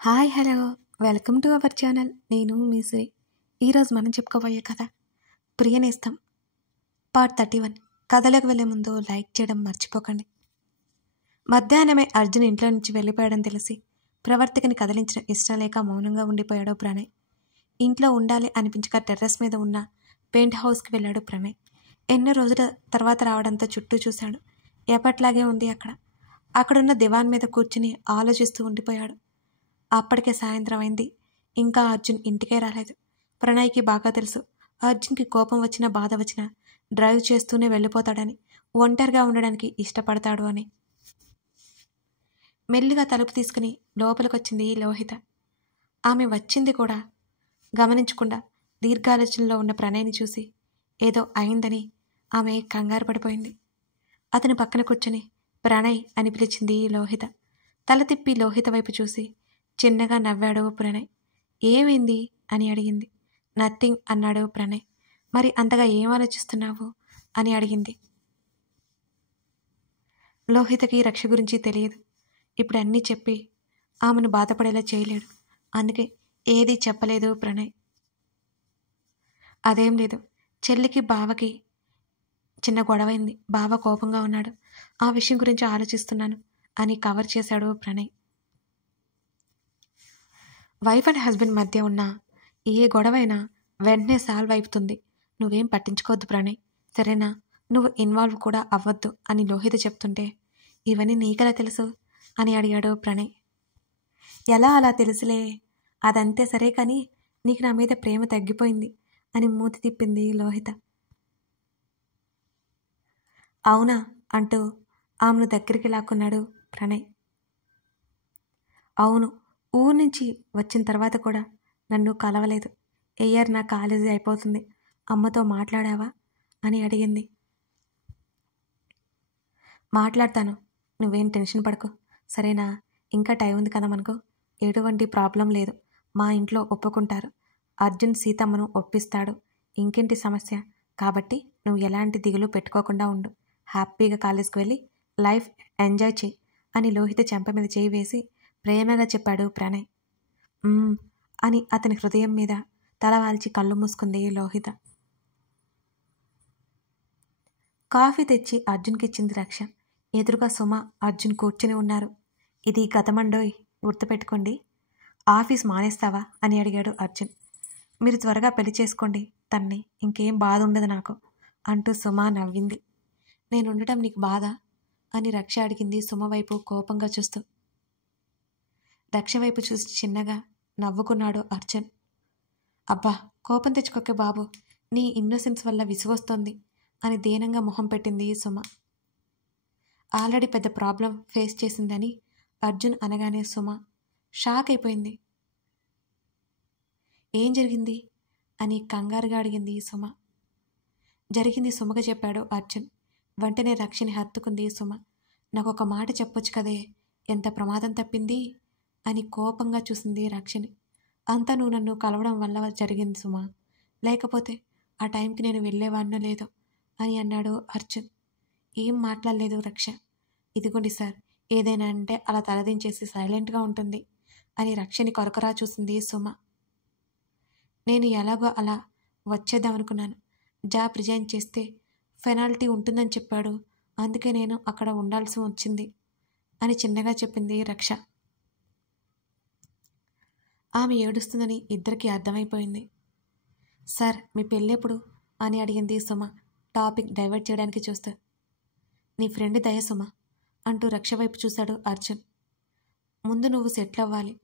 Hi hello welcome to our channel. నేను మీ శ్రీ. ఈరోజు మనం చెప్పుకోబోయే కథ ప్రియనేస్తం పార్ట్ 31. కథలోకి వెళ్ళే ముందు లైక్ చేయడం మర్చిపోకండి. మధ్యాహ్నమే అర్జున్ ఇంట్లో నుంచి వెళ్ళిపోయాడని తెలిసి ప్రవర్తికని కదిలించిన ఇష్టం లేక మౌనంగా ఉండిపోయాడు ప్రణయ్. ఇంట్లో ఉండాలి అనిపించక టెర్రస్ మీద ఉన్న పెయింట్ హౌస్కి వెళ్ళాడు ప్రణయ్. ఎన్నో రోజుల తర్వాత రావడంతో చుట్టూ చూశాడు. ఎప్పట్లాగే ఉంది అక్కడున్న దివాన్ మీద కూర్చుని ఆలోచిస్తూ ఉండిపోయాడు. అప్పటికే సాయంత్రం అయింది. ఇంకా అర్జున్ ఇంటికే రాలేదు. ప్రణయ్కి బాగా తెలుసు అర్జున్కి కోపం వచ్చినా బాధ వచ్చినా డ్రైవ్ చేస్తూనే వెళ్ళిపోతాడని, ఒంటరిగా ఉండడానికి ఇష్టపడతాడు అని. మెల్లిగా తలుపు తీసుకుని లోపలికొచ్చింది లోహిత. ఆమె వచ్చింది కూడా గమనించకుండా దీర్ఘాలోచనలో ఉన్న ప్రణయ్ని చూసి ఏదో అయిందని ఆమె కంగారు పడిపోయింది. అతని పక్కన కూర్చొని ప్రణయ్ అని పిలిచింది లోహిత. తల తిప్పి లోహిత వైపు చూసి చిన్నగా నవ్వాడు ప్రణయ్. ఏమైంది అని అడిగింది. నథింగ్ అన్నాడు ప్రణయ్. మరి అంతగా ఏం ఆలోచిస్తున్నావు అని అడిగింది. లోహితకి రక్ష గురించి తెలియదు. ఇప్పుడు అన్నీ చెప్పి ఆమెను బాధపడేలా చేయలేడు. అందుకే ఏదీ చెప్పలేదు ప్రణయ్. అదేం లేదు, చెల్లికి బావకి చిన్న గొడవైంది. బావ కోపంగా ఉన్నాడు. ఆ విషయం గురించి ఆలోచిస్తున్నాను అని కవర్ చేశాడు ప్రణయ్. వైఫ్ అండ్ హస్బెండ్ మధ్య ఉన్న ఏ గొడవైనా వెంటనే సాల్వ్ అయిపోతుంది. నువ్వేం పట్టించుకోవద్దు ప్రణయ్, సరేనా? నువ్వు ఇన్వాల్వ్ కూడా అవ్వద్దు అని లోహిత చెప్తుంటే ఇవన్నీ నీకెలా తెలుసు అని అడిగాడు ప్రణయ్. ఎలా అలా తెలుసులే, అదంతే సరే కానీ నీకు నా మీద ప్రేమ తగ్గిపోయింది అని మూతి తిప్పింది లోహిత. అవునా అంటూ ఆమెను దగ్గరికి లాక్కున్నాడు ప్రణయ్. అవును, ఊరు నుంచి వచ్చిన తర్వాత కూడా నన్ను కలవలేదు. ఇయర్ నా కాలేజీ అయిపోతుంది. అమ్మతో మాట్లాడావా అని అడిగింది. మాట్లాడతాను, నువ్వేం టెన్షన్ పడకు, సరేనా? ఇంకా టైం ఉంది కదా మనకు. ఎటువంటి ప్రాబ్లం లేదు. మా ఇంట్లో ఒప్పుకుంటారు. అర్జున్ సీతమ్మను ఒప్పిస్తాడు. ఇంకేంటి సమస్య? కాబట్టి నువ్వు ఎలాంటి దిగులు పెట్టుకోకుండా ఉండు. హ్యాపీగా కాలేజ్కి వెళ్ళి లైఫ్ ఎంజాయ్ చేయి అని లోహిత చెంప మీద చేయి వేసి ప్రేమగా చెప్పాడు ప్రణయ్. అని అతని హృదయం మీద తల వాల్చి కళ్ళు మూసుకుంది లోహిత. కాఫీ తెచ్చి అర్జున్కి ఇచ్చింది రక్ష. ఎదురుగా సుమ, అర్జున్ కూర్చుని ఉన్నారు. ఇది గతమండోయ్, గుర్తుపెట్టుకోండి. ఆఫీస్ మానేస్తావా అని అడిగాడు అర్జున్. మీరు త్వరగా పెళ్లి చేసుకోండి తన్ని, ఇంకేం బాధ ఉండదు నాకు అంటూ సుమ నవ్వింది. నేనుండటం నీకు బాధ అని రక్ష అడిగింది సుమ వైపు కోపంగా చూస్తూ. రక్ష వైపు చూసి చిన్నగా నవ్వుకున్నాడు అర్జున్. అబ్బా, కోపం తెచ్చుకోకే బాబు, నీ ఇన్నోసెన్స్ వల్ల విసుగొస్తోంది అని దీనంగా మొహం పెట్టింది సుమ. ఆల్రెడీ పెద్ద ప్రాబ్లం ఫేస్ చేసిందని అర్జున్ అనగానే సుమ షాక్ అయిపోయింది. ఏం జరిగింది అని కంగారుగా అడిగింది సుమ. జరిగింది సుమగా చెప్పాడు అర్జున్. వెంటనే రక్షని హత్తుకుంది సుమ. నాకొక మాట చెప్పొచ్చు కదే, ఎంత ప్రమాదం తప్పింది అని కోపంగా చూసింది రక్షని. అంతా నువ్వు నన్ను కలవడం వల్ల జరిగింది సుమ, లేకపోతే ఆ టైంకి నేను వెళ్ళేవాడినో లేదో అని అన్నాడు అర్జున్. ఏం మాట్లాడలేదు రక్ష. ఇదిగోండి సార్, ఏదైనా అంటే అలా తలదించేసి సైలెంట్గా ఉంటుంది అని రక్షని కొరకరా చూసింది సుమ. నేను ఎలాగో అలా వచ్చేద్దామనుకున్నాను. జాబ్ రిజైన్ చేస్తే పెనాల్టీ ఉంటుందని చెప్పాడు. అందుకే నేను అక్కడ ఉండాల్సి వచ్చింది అని చిన్నగా చెప్పింది రక్ష. ఆమె ఏడుస్తుందని ఇద్దరికీ అర్థమైపోయింది. సార్, మీ పెళ్ళెప్పుడు అని అడిగింది సుమ టాపిక్ డైవర్ట్ చేయడానికి చూస్తూ. నీ ఫ్రెండ్ దయ సుమ అంటూ రక్ష వైపు చూశాడు అర్జున్. ముందు నువ్వు సెటిల్ అవ్వాలి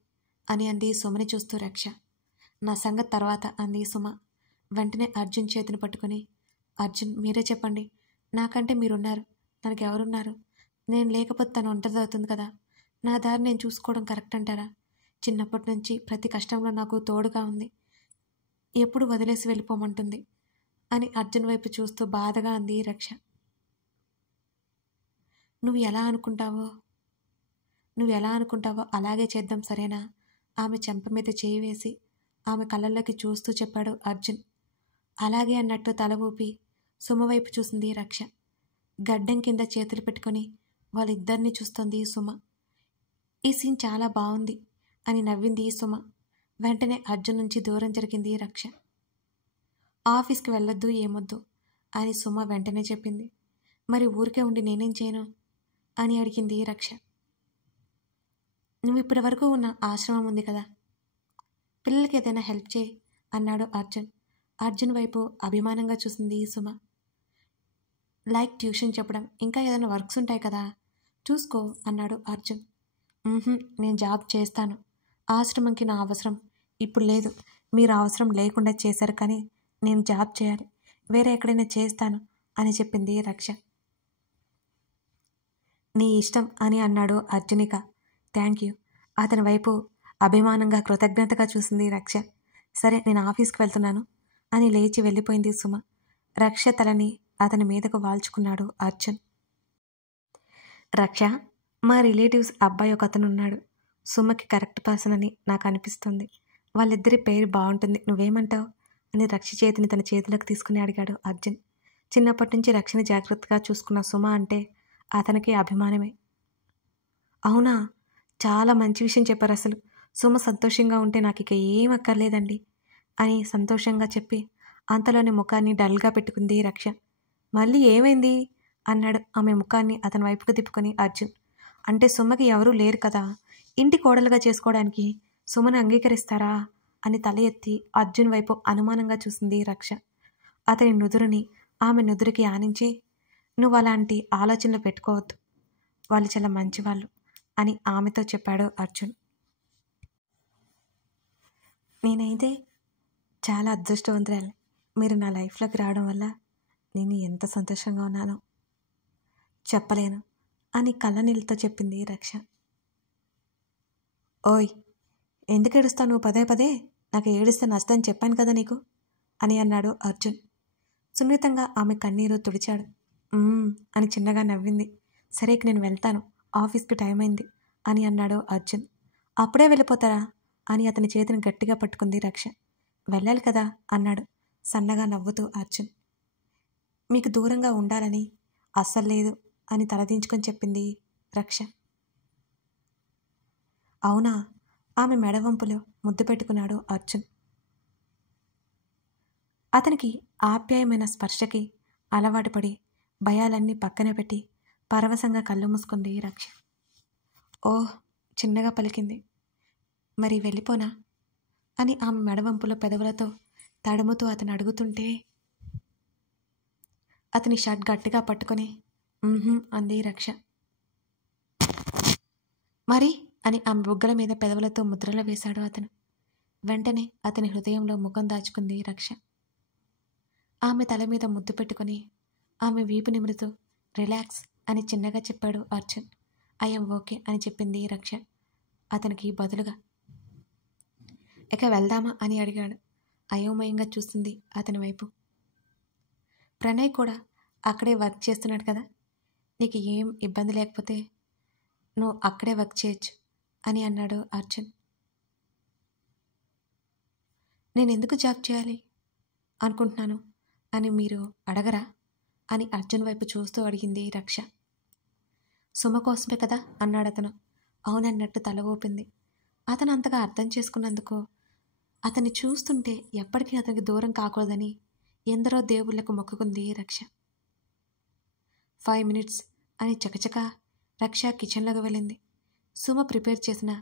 అని అంది సుమని చూస్తూ రక్ష. నా సంగతి తర్వాత అంది సుమ. వెంటనే అర్జున్ చేతిని పట్టుకుని, అర్జున్ మీరే చెప్పండి, నాకంటే మీరున్నారు, నాకు ఎవరున్నారు? నేను లేకపోతే తను ఒంటరిదవుతుంది కదా. నా దారి నేను చూసుకోవడం కరెక్ట్ అంటారా? చిన్నప్పటి నుంచి ప్రతి కష్టంలో నాకు తోడుగా ఉంది, ఎప్పుడు వదిలేసి వెళ్ళిపోమంటుంది అని అర్జున్ వైపు చూస్తూ బాధగా అంది రక్ష. నువ్వు ఎలా అనుకుంటావో అలాగే చేద్దాం, సరేనా? ఆమె చెంప మీద చేయి వేసి ఆమె కళ్ళల్లోకి చూస్తూ చెప్పాడు అర్జున్. అలాగే అన్నట్టు తల ఊపి సుమ వైపు చూసింది రక్ష. గడ్డం కింద చేతులు పెట్టుకొని వాళ్ళిద్దరినీ చూస్తోంది సుమ. ఈ సీన్ చాలా బాగుంది అని నవ్వింది సుమ. వెంటనే అర్జున్ నుంచి దూరం జరిగింది రక్ష. ఆఫీస్కి వెళ్ళొద్దు ఏమొద్దు అని సుమ వెంటనే చెప్పింది. మరి ఊరికే ఉండి నేనేం చేయను అని అడిగింది రక్ష. నువ్వు ఇప్పటి వరకు ఉన్న ఆశ్రమం ఉంది కదా, పిల్లలకి ఏదైనా హెల్ప్ చేయి అన్నాడు అర్జున్. అర్జున్ వైపు అభిమానంగా చూసింది సుమ. లైక్ ట్యూషన్ చెప్పడం, ఇంకా ఏదైనా వర్క్స్ ఉంటాయి కదా, చూసుకో అన్నాడు అర్జున్. నేను జాబ్ చేస్తాను. ఆశ్రమంకి నా అవసరం ఇప్పుడు లేదు. మీరు అవసరం లేకుండా చేశారు, కానీ నేను జాబ్ చేయాలి. వేరే ఎక్కడైనా చేస్తాను అని చెప్పింది రక్ష. నీ ఇష్టం అని అన్నాడు అర్జునిక. Thank you. అతని వైపు అభిమానంగా కృతజ్ఞతగా చూసింది రక్ష. సరే, నేను ఆఫీస్కి వెళ్తున్నాను అని లేచి వెళ్ళిపోయింది సుమ. రక్ష తలని అతని మీదకు వాల్చుకున్నాడు అర్జున్. రక్ష, మా రిలేటివ్స్ అబ్బాయి ఒక అతను ఉన్నాడు. సుమకి కరెక్ట్ పర్సన్ అని నాకు అనిపిస్తుంది. వాళ్ళిద్దరి పేరు బాగుంటుంది, నువ్వేమంటావు అని రక్ష చేతిని తన చేతిలోకి తీసుకుని అడిగాడు అర్జున్. చిన్నప్పటి నుంచి రక్షని జాగ్రత్తగా చూసుకున్న సుమ అంటే అతనికి అభిమానమే. అవునా, చాలా మంచి విషయం చెప్పారు. అసలు సుమ సంతోషంగా ఉంటే నాకు ఇక ఏం అక్కర్లేదండి అని సంతోషంగా చెప్పి అంతలోని ముఖాన్ని డల్గా పెట్టుకుంది రక్ష. మళ్ళీ ఏమైంది అన్నాడు ఆమె ముఖాన్ని అతని వైపుకు తిప్పుకొని అర్జున్. అంటే సుమకి ఎవరూ లేరు కదా, ఇంటి కోడలుగా చేసుకోవడానికి సుమను అంగీకరిస్తారా అని తల ఎత్తి అర్జున్ వైపు అనుమానంగా చూసింది రక్ష. అతని నుదురుని ఆమె నుదురికి ఆనించి, నువ్వు అలాంటి ఆలోచనలు పెట్టుకోవద్దు, వాళ్ళు చాలా మంచివాళ్ళు అని ఆమెతో చెప్పాడు అర్జున్. నేనైతే చాలా అదృష్టవంతురాలి. మీరు నా లైఫ్లోకి రావడం వల్ల నేను ఎంత సంతోషంగా ఉన్నానో చెప్పలేను అని కళ్ళనీళ్ళతో చెప్పింది రక్ష. ఓయ్, ఎందుకు ఏడుస్తావు నువ్వు పదే పదే? నాకు ఏడిస్తే నచ్చదని చెప్పాను కదా నీకు అని అన్నాడు అర్జున్. సున్నితంగా ఆమె కన్నీరు తుడిచాడు. అని చిన్నగా నవ్వింది. సరే, నేను వెళ్తాను, ఆఫీస్కి టైం అయింది అని అన్నాడు అర్జున్. అప్పుడే వెళ్ళిపోతారా అని అతని చేతిని గట్టిగా పట్టుకుంది రక్ష. వెళ్ళాలి కదా అన్నాడు సన్నగా నవ్వుతూ అర్జున్. మీకు దూరంగా ఉండాలని అస్సలు లేదు అని తలదించుకొని చెప్పింది రక్ష. అవునా, ఆమె మెడవంపులో ముద్దు పెట్టుకున్నాడు అర్జున్. అతనికి ఆప్యాయమైన స్పర్శకి అలవాటు పడి భయాలన్నీ పక్కన పెట్టి పరవశంగా కళ్ళు మూసుకుంది రక్ష. ఓహ్, చిన్నగా పలికింది. మరి వెళ్ళిపోనా అని ఆమె మెడవంపులో పెదవులతో తడుముతూ అతను అడుగుతుంటే అతని షర్ట్ గట్టిగా పట్టుకొని అంది రక్ష. మరి అని ఆమె బుగ్గల మీద పెదవులతో ముద్రలు వేశాడు అతను. వెంటనే అతని హృదయంలో ముఖం దాచుకుంది రక్ష. ఆమె తల మీద ముద్దు పెట్టుకుని ఆమె వీపు నిమురుతూ రిలాక్స్ అని చిన్నగా చెప్పాడు అర్జున్. ఐఎమ్ ఓకే అని చెప్పింది రక్ష అతనికి బదులుగా. ఇక వెళ్దామా అని అడిగాడు. అయోమయంగా చూస్తుంది అతని వైపు. ప్రణయ్ కూడా అక్కడే వర్క్ చేస్తున్నాడు కదా, నీకు ఏం ఇబ్బంది లేకపోతే నువ్వు అక్కడే వర్క్ చేయొచ్చు అని అన్నాడు అర్జున్. నేను ఎందుకు జాబ్ చేయాలి అనుకుంటున్నాను అని మీరు అడగరా అని అర్జున్ వైపు చూస్తూ అడిగింది రక్ష. సుమ కోసమే కదా అన్నాడు అతను. అవునన్నట్టు తల ఊపింది. అతను అంతగా అర్థం చేసుకున్నందుకు అతన్ని చూస్తుంటే ఎప్పటికీ అతనికి దూరం కాకూడదని ఎందరో దేవుళ్లకు మొక్కుకుంది రక్ష. 5 minutes అని చకచకా రక్ష కిచెన్లోకి వెళ్ళింది. సుమ ప్రిపేర్ చేసిన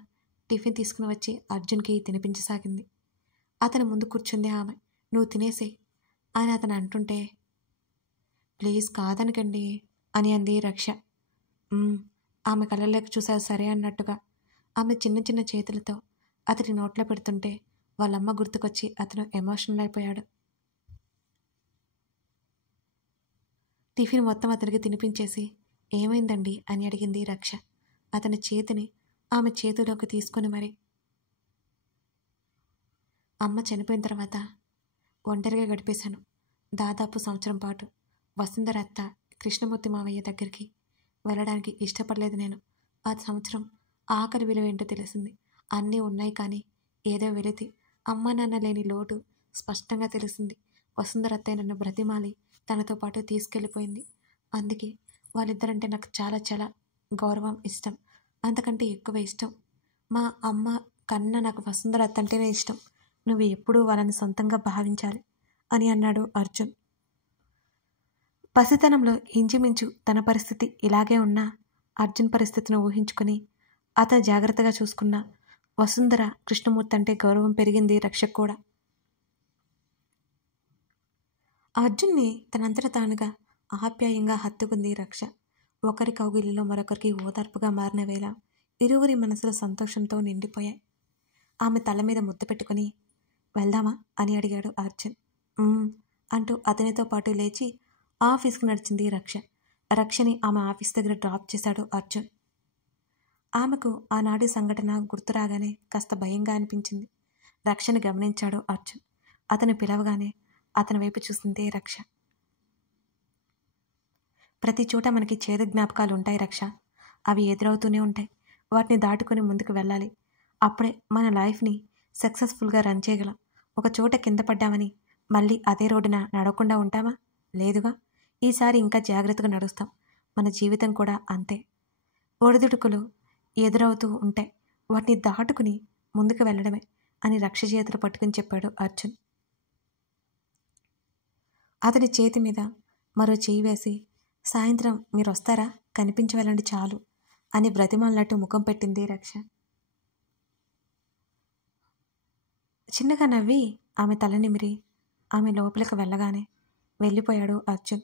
టిఫిన్ తీసుకుని వచ్చి అర్జున్కి తినిపించసాగింది. అతని ముందు కూర్చుంది ఆమె. నువ్వు తినేసే అని అతను అంటుంటే, ప్లీజ్ కాదనకండి అని అంది రక్ష. ఆమె కళ్ళలోకి చూశారు సరే అన్నట్టుగా. ఆమె చిన్న చిన్న చేతులతో అతని నోట్లో పెడుతుంటే వాళ్ళమ్మ గుర్తుకొచ్చి అతను ఎమోషనల్ అయిపోయాడు. టిఫిన్ మొత్తం అతనికి తినిపించేసి ఏమైందండి అని అడిగింది రక్ష అతని చేతిని ఆమె చేతిలోకి తీసుకుని. మరి అమ్మ చనిపోయిన తర్వాత ఒంటరిగా గడిపేశాను దాదాపు 1 సంవత్సరం పాటు. వసుంధర అత్త కృష్ణమూర్తి మావయ్య దగ్గరికి వెళ్ళడానికి ఇష్టపడలేదు నేను. ఆ సంవత్సరం ఆకలి విలువ ఏంటో తెలిసింది. అన్నీ ఉన్నాయి కానీ ఏదో వెలితి, అమ్మ నాన్న లేని లోటు స్పష్టంగా తెలిసింది. వసుంధర అత్తయ్య నన్ను బ్రతిమాలి తనతో పాటు తీసుకెళ్ళిపోయింది. అందుకే వాళ్ళిద్దరంటే నాకు చాలా చాలా గౌరవం, ఇష్టం, అంతకంటే ఎక్కువ ఇష్టం. మా అమ్మ కన్నా నాకు వసుంధర అత్తంటేనే ఇష్టం. నువ్వు ఎప్పుడూ వాళ్ళని సొంతంగా భావించాలి అని అన్నాడు అర్జున్. పసితనంలో ఇంచుమించు తన పరిస్థితి ఇలాగే ఉన్నా అర్జున్ పరిస్థితిని ఊహించుకొని అతను జాగ్రత్తగా చూసుకున్న వసుంధర కృష్ణమూర్తి అంటే గౌరవం పెరిగింది రక్షకు కూడా. అర్జున్ని తనంతట తానుగా ఆప్యాయంగా హత్తుకుంది రక్ష. ఒకరి కౌగిలిలో మరొకరికి ఓదార్పుగా మారిన వేళ ఇరువురి మనసుల సంతోషంతో నిండిపోయాయి. ఆమె తల మీద ముద్దు పెట్టుకుని వెళ్దామా అని అడిగాడు అర్జున్. అంటూ అతనితో పాటు లేచి ఆఫీస్కి నడిచింది రక్ష. రక్షని ఆమె ఆఫీస్ దగ్గర డ్రాప్ చేశాడు అర్జున్. ఆమెకు ఆనాటి సంఘటన గుర్తురాగానే కాస్త భయంగా అనిపించింది. రక్షని గమనించాడు అర్జున్. అతను పిలవగానే అతని వైపు చూసిందే రక్ష. ప్రతి చోట మనకి చేదు జ్ఞాపకాలు ఉంటాయి రక్ష. అవి ఎదురవుతూనే ఉంటాయి. వాటిని దాటుకొని ముందుకు వెళ్ళాలి. అప్పుడే మన లైఫ్ని సక్సెస్ఫుల్గా రన్ చేయగలం. ఒక చోట కింద పడ్డామని మళ్ళీ అదే రోడ్డున నడవకుండా ఉంటామా? లేదుగా. ఈసారి ఇంకా జాగ్రత్తగా నడుస్తాం. మన జీవితం కూడా అంతే. ఒడిదుడుకులు ఎదురవుతూ ఉంటాయి. వాటిని దాటుకుని ముందుకు వెళ్ళడమే అని రక్ష చేతులు పట్టుకుని చెప్పాడు అర్జున్. అతని చేతి మీద మరో చేయి వేసి, సాయంత్రం మీరు వస్తారా? కనిపించి వెళ్ళండి చాలు అని బ్రతిమాలినట్టు ముఖం పెట్టింది రక్ష. చిన్నగా నవ్వి ఆమె తల నిమిరి ఆమె లోపలికి వెళ్ళగానే వెళ్ళిపోయాడు అర్జున్.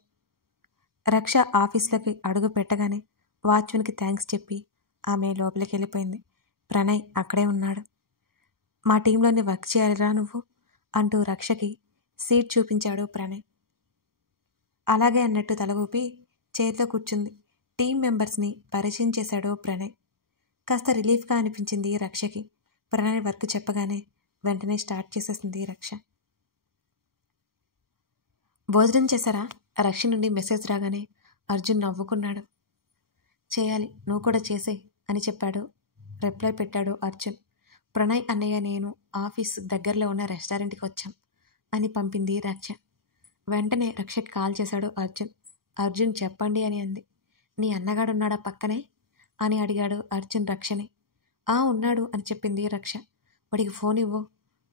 రక్ష ఆఫీస్లోకి అడుగు పెట్టగానే వాచ్మెన్కి థ్యాంక్స్ చెప్పి ఆమె లోపలికి వెళ్ళిపోయింది. ప్రణయ్ అక్కడే ఉన్నాడు. మా టీంలోనే వర్క్ చేయాలిరా నువ్వు అంటూ రక్షకి సీట్ చూపించాడు ప్రణయ్. అలాగే అన్నట్టు తల ఊపి చైర్లో కూర్చుంది. టీం మెంబర్స్ని పరిచయం చేశాడు ప్రణయ్. కాస్త రిలీఫ్గా అనిపించింది రక్షకి. ప్రణయ్ వర్క్ చెప్పగానే వెంటనే స్టార్ట్ చేసేసింది రక్ష. భోజనం చేశారా? రక్ష నుండి మెసేజ్ రాగానే అర్జున్ నవ్వుకున్నాడు. చేయాలి, నువ్వు కూడా చేసేయ్ అని చెప్పాడు. రిప్లై పెట్టాడు అర్జున్. ప్రణయ్ అన్నయ్య నేను ఆఫీస్ దగ్గరలో ఉన్న రెస్టారెంట్కి వచ్చాం అని పంపింది రక్ష. వెంటనే రక్షకి కాల్ చేశాడు అర్జున్. అర్జున్ చెప్పండి అని అంది. నీ అన్నగాడు ఉన్నాడా పక్కనే అని అడిగాడు అర్జున్ రక్షని. ఉన్నాడు అని చెప్పింది రక్ష. వాడికి ఫోన్ ఇవ్వు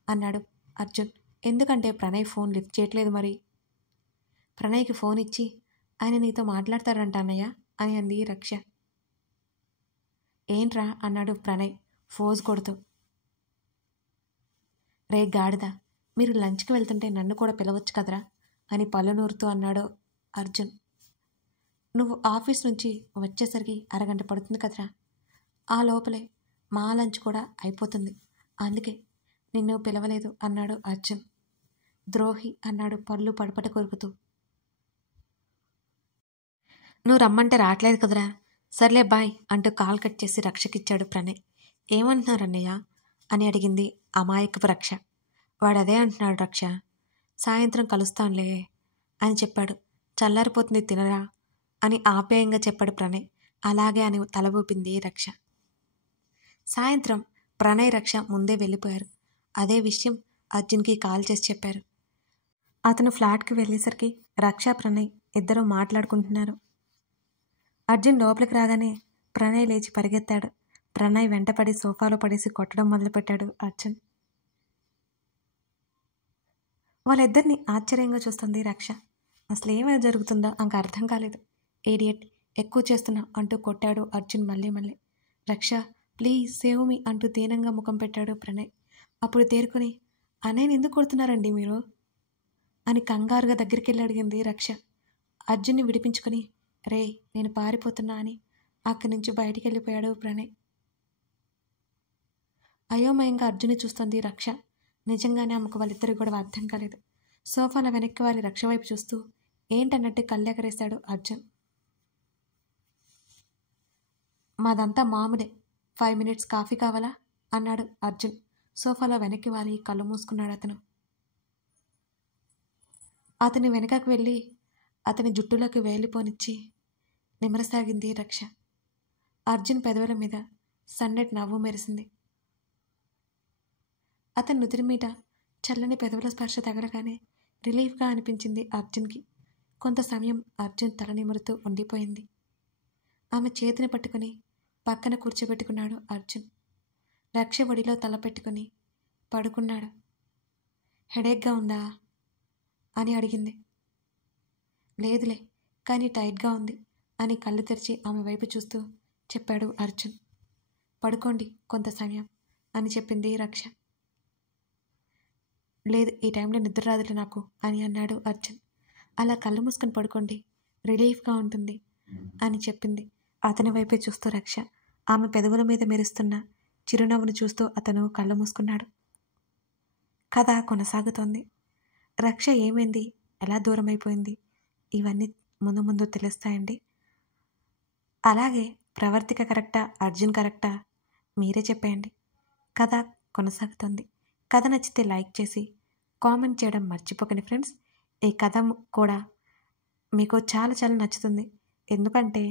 అన్నాడు అర్జున్. ఎందుకంటే ప్రణయ్ ఫోన్ లిఫ్ట్ చేయట్లేదు మరి. ప్రణయ్కి ఫోన్ ఇచ్చి ఆయన నీతో మాట్లాడతారంట అన్నయ్య అని అంది రక్ష. ఏంట్రా అన్నాడు ప్రణయ్ ఫోజ్ కొడుతూ. రే గాడిద, మీరు లంచ్కి వెళ్తుంటే నన్ను కూడా పిలవచ్చు కదరా అని పళ్ళు నూరుతూ అన్నాడు అర్జున్. నువ్వు ఆఫీస్ నుంచి వచ్చేసరికి అరగంట పడుతుంది కదరా, ఆ లోపలే మా లంచ్ కూడా అయిపోతుంది, అందుకే నిన్ను పిలవలేదు అన్నాడు అర్జున్. ద్రోహి అన్నాడు పళ్ళు పడపట కొరుకుతూ. నువ్వు రమ్మంటే రావట్లేదు కదరా, సర్లే బాయ్ అంటూ కాల్ కట్ చేసి రక్షకిచ్చాడు ప్రణయ్. ఏమంటున్నారు అన్నయ్య అని అడిగింది అమాయకపు రక్ష. వాడదే అంటున్నాడు రక్ష, సాయంత్రం కలుస్తానులే అని చెప్పాడు. చల్లారిపోతుంది తినరా అని ఆప్యాయంగా చెప్పాడు ప్రణయ్. అలాగే అని తల ఊపింది రక్ష. సాయంత్రం ప్రణయ్ రక్ష ముందే వెళ్ళిపోయారు. అదే విషయం అర్జున్కి కాల్ చేసి చెప్పారు. అతను ఫ్లాట్కి వెళ్ళేసరికి రక్ష ప్రణయ్ ఇద్దరూ మాట్లాడుకుంటున్నారు. అర్జున్ లోపలికి రాగానే ప్రణయ్ లేచి పరిగెత్తాడు. ప్రణయ్ వెంటపడి సోఫాలో పడేసి కొట్టడం మొదలుపెట్టాడు అర్జున్. వాళ్ళిద్దరిని ఆశ్చర్యంగా చూస్తుంది రక్ష. అసలు ఏమైనా జరుగుతుందో అంక అర్థం కాలేదు. ఏడియట్, ఎక్కువ చేస్తున్నా అంటూ కొట్టాడు అర్జున్ మళ్ళీ మళ్ళీ. రక్ష ప్లీజ్ సేవ్ మీ అంటూ దీనంగా ముఖం పెట్టాడు ప్రణయ్. అప్పుడు తేరుకొని అన్నయ్యని ఎందుకు కొడుతున్నారండి మీరు అని కంగారుగా దగ్గరికి వెళ్ళి అడిగింది రక్ష. అర్జున్ని విడిపించుకొని రే నేను పారిపోతున్నా అని అక్కడి నుంచి బయటికి వెళ్ళిపోయాడు ప్రణయ్. అయోమయంగా అర్జున్ని చూస్తుంది రక్ష. నిజంగానే ఆమెకు వాళ్ళిద్దరి గొడవ అర్థం కాలేదు. సోఫాలో వెనక్కి వారి రక్ష వైపు చూస్తూ ఏంటన్నట్టు కళ్ళెగరేశాడు అర్జున్. మాదంతా మామూలే, 5 minutes కాఫీ కావాలా అన్నాడు అర్జున్. సోఫాలో వెనక్కి వారి కళ్ళు మూసుకున్నాడు అతను. అతని వెనకకు వెళ్ళి అతని జుట్టులోకి వేలిపోనిచ్చి నిమరసాగింది రక్ష. అర్జున్ పెదవుల మీద సన్నటి నవ్వు మెరిసింది. అతని నుదిరి మీద చల్లని పెదవుల స్పర్శ తగలగానే రిలీఫ్గా అనిపించింది అర్జున్కి. కొంత సమయం అర్జున్ తల నిమురుతూ ఉండిపోయింది. ఆమె చేతిని పట్టుకుని పక్కన కూర్చోబెట్టుకున్నాడు అర్జున్. రక్ష ఒడిలో తల పెట్టుకుని పడుకున్నాడు. హెడేక్గా ఉందా అని అడిగింది. లేదులే, కానీ టైట్గా ఉంది అని కళ్ళు తెరిచి ఆమె వైపు చూస్తూ చెప్పాడు అర్జున్. పడుకోండి కొంత సమయం అని చెప్పింది రక్ష. లేదు, ఈ టైంలో నిద్ర రాదులే నాకు అని అన్నాడు అర్జున్. అలా కళ్ళు మూసుకొని పడుకోండి, రిలీఫ్గా ఉంటుంది అని చెప్పింది అతని వైపే చూస్తూ రక్ష. ఆమె పెదవుల మీద మెరుస్తున్న చిరునవ్వును చూస్తూ అతను కళ్ళు మూసుకున్నాడు. కథ కొనసాగుతోంది. రక్ష ఏమైంది, ఎలా దూరం అయిపోయింది, ఇవన్నీ ముందు ముందు తెలుస్తాయండి. అలాగే ప్రవర్తిక కరెక్టా, అర్జున్ కరెక్టా, మీరే చెప్పేయండి. కథ కొనసాగుతుంది. కథ నచ్చితే లైక్ చేసి కామెంట్ చేయడం మర్చిపోకండి ఫ్రెండ్స్. ఈ కథ కూడా మీకు చాలా చాలా నచ్చుతుంది. ఎందుకంటే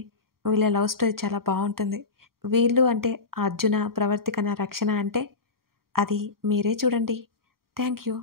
వీళ్ళ లవ్ స్టోరీ చాలా బాగుంటుంది. వీళ్ళు అంటే అర్జున, ప్రవర్తికన, రక్షణ అంటే అది మీరే చూడండి. Thank you.